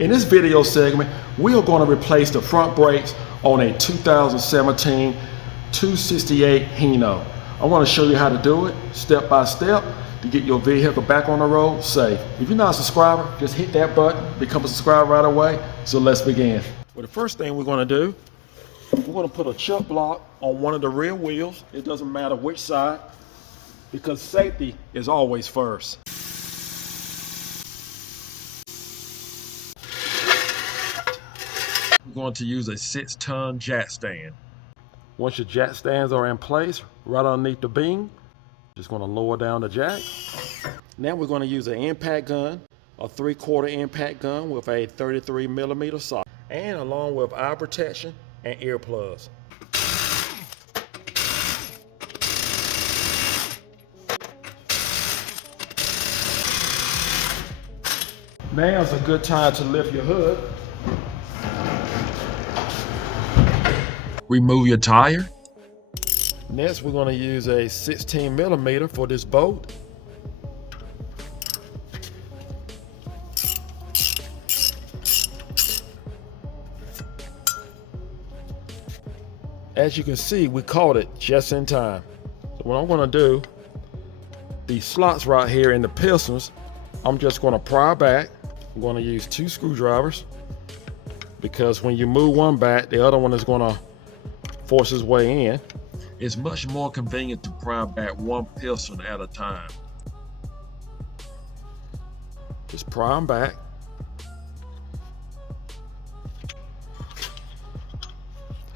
In this video segment, we are going to replace the front brakes on a 2017 268 Hino. I want to show you how to do it step by step to get your vehicle back on the road safe. If you're not a subscriber, just hit that button, become a subscriber right away. So let's begin. Well, the first thing we're going to do, we're going to put a chuck block on one of the rear wheels. It doesn't matter which side, because safety is always first. We're going to use a 6-ton jack stand. Once your jack stands are in place, right underneath the beam, just going to lower down the jack. Now we're going to use an impact gun, a 3/4 impact gun with a 33mm socket, and along with eye protection and earplugs. Now's a good time to lift your hood. Remove your tire. Next, we're going to use a 16mm for this bolt. As you can see, we caught it just in time. So what I'm going to do, these slots right here in the pistons, I'm just going to pry back. I'm going to use 2 screwdrivers, because when you move one back, the other one is going to force its way in. It's much more convenient to pry back one piston at a time. Just pry them back.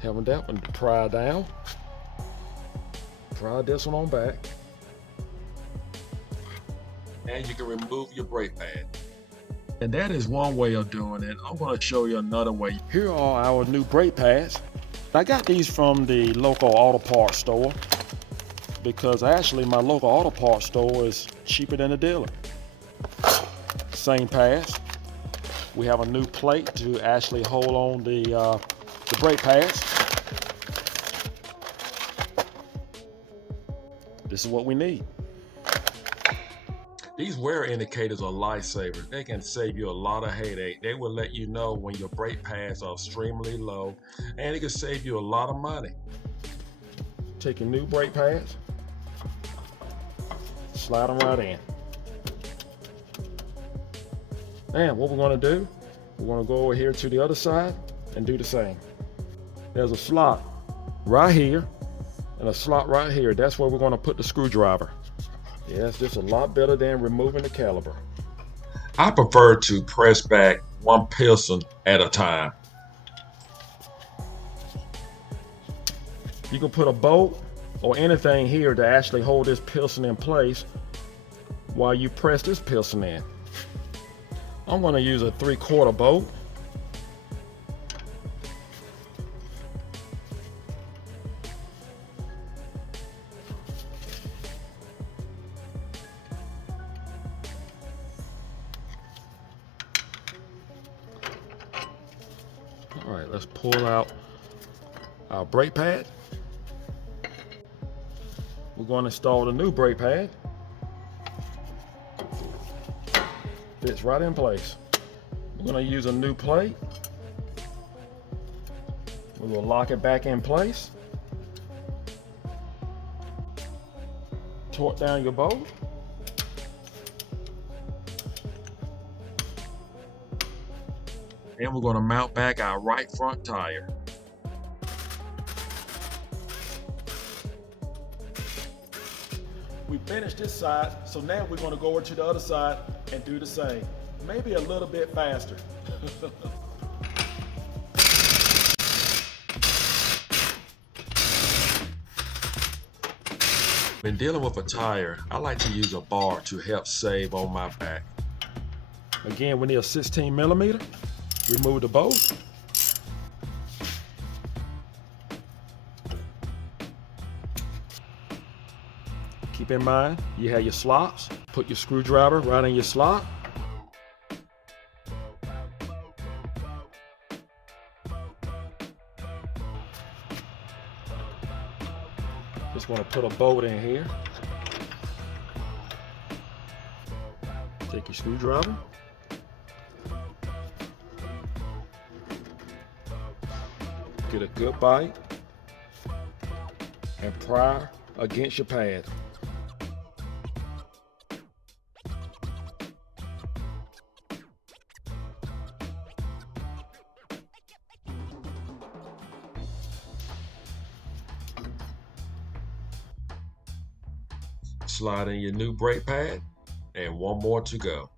Having that one pry down. Pry this one on back. And you can remove your brake pad. And that is one way of doing it. I'm going to show you another way. Here are our new brake pads. I got these from the local auto parts store, because actually my local auto parts store is cheaper than the dealer. Same pads. We have a new plate to actually hold on the brake pads. This is what we need. These wear indicators are lifesavers. They can save you a lot of headache. They will let you know when your brake pads are extremely low, and it can save you a lot of money. Take your new brake pads, slide them right in. And what we're going to do, we're going to go over here to the other side and do the same. There's a slot right here and a slot right here. That's where we're going to put the screwdriver. Yes, this is a lot better than removing the caliper. I prefer to press back one piston at a time. You can put a bolt or anything here to actually hold this piston in place while you press this piston in. I'm going to use a 3/4 bolt. All right, let's pull out our brake pad. We're going to install the new brake pad. Fits right in place. We're going to use a new plate. We will lock it back in place. Torque down your bolt. And we're going to mount back our right front tire. We finished this side, so now we're going to go over to the other side and do the same. Maybe a little bit faster. When dealing with a tire, I like to use a bar to help save on my back. Again, we need a 16mm. Remove the bolt. Keep in mind, you have your slots. Put your screwdriver right in your slot. Just want to put a bolt in here. Take your screwdriver. Get a good bite and pry against your pad. Slide in your new brake pad and one more to go.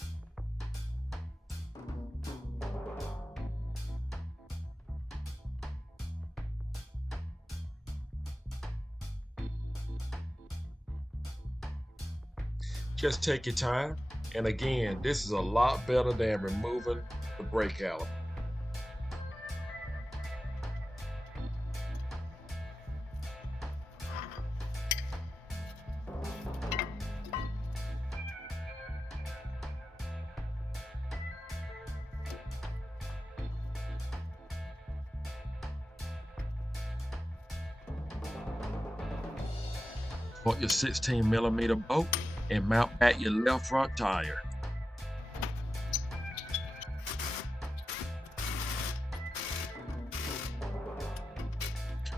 Just take your time, and again, this is a lot better than removing the brake caliper. Put your 16mm bolt and mount back your left front tire.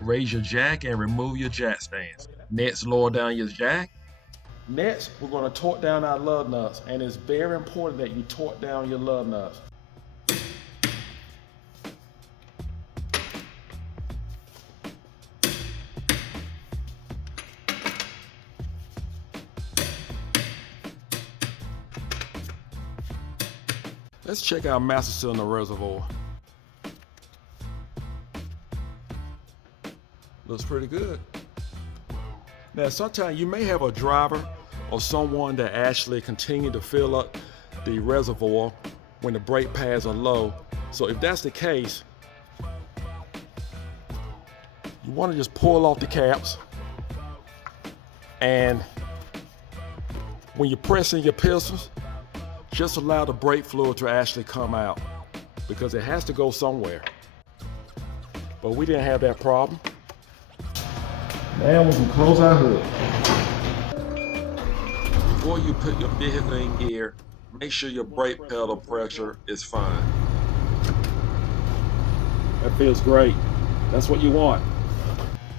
Raise your jack and remove your jack stands. Next, lower down your jack. Next, we're going to torque down our lug nuts, and it's very important that you torque down your lug nuts. Let's check our master cylinder reservoir. Looks pretty good. Now, sometimes you may have a driver or someone that actually continue to fill up the reservoir when the brake pads are low. So if that's the case, you want to just pull off the caps, and when you're pressing your pistons, just allow the brake fluid to actually come out, because it has to go somewhere. But we didn't have that problem. Now we can close our hood. Before you put your vehicle in gear, make sure your brake pedal pressure is fine. That feels great. That's what you want.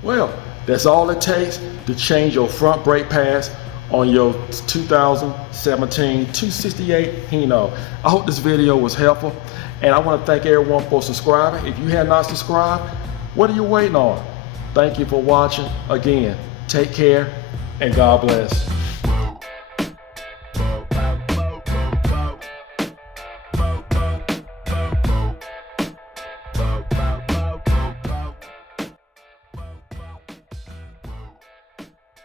Well, that's all it takes to change your front brake pads on your 2017 268 Hino. I hope this video was helpful, and I want to thank everyone for subscribing. If you have not subscribed, what are you waiting on? Thank you for watching. Again, take care and God bless.